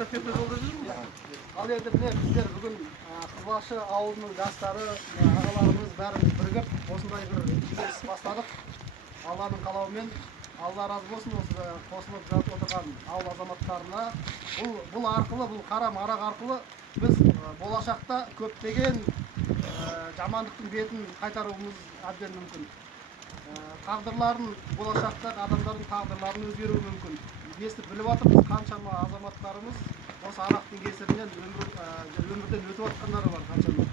эстафета жолдап жүрміз. Ал енді міне біздер бүгін Қызылашы ауылының жастары, ағаларымыз бәріміз бірігіп осындай бір іс бастадық. Алланың қалауымен, Алла разы болсын осы қосылып жатып отырған ауыл азаматтарына. Бұл арқылы, бұл қара марақ арқылы біз болашақта көптеген жамандықтың бетін қайтаруымыз әбден мүмкін. Тағдырларын, болашақтағы адамдардың тағдырларын өзгеруі мүмкін. Естіп біліп жатырмыз, қаншама азаматтарымыз осы арақтың кесірінен өмірден өтіп жатқандары бар қаншама.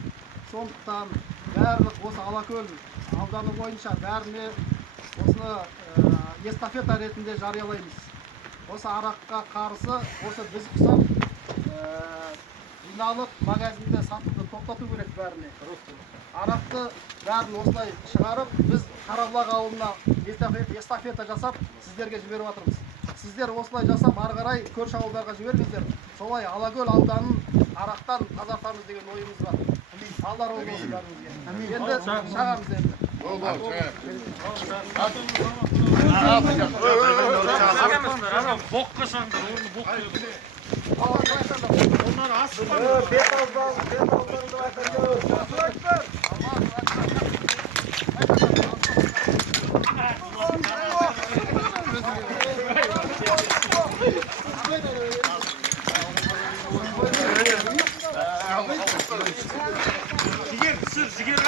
Сондықтан барлық осы Алакөл ауданы бойынша бәріне осыны эстафета ретінде жариялаймыз. Осы араққа қарсы осы біз құсап жиналып магазинде сатуды тоқтату керек бәріне. Арақты бәрін осылай шығарып, біз Қарабұлақ ауылына эстафета жасап сіздерге жіберіп жатырмыз. Сіздер осылай жасап, ары қарай көрші ауылдарға жіберіңіздер. Солай Алакөл ауданын арақтан тазартамыз деген ойымыз бар. Алла разы болсын бәріңізге. Енді шағамыз енді. Боққа шаңдар, орны боқ қойды. Onlar aslında. Bet aldılarını aytacağız. Жігер түсір, жігер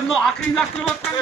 мынау ақырын лақтырып жатқан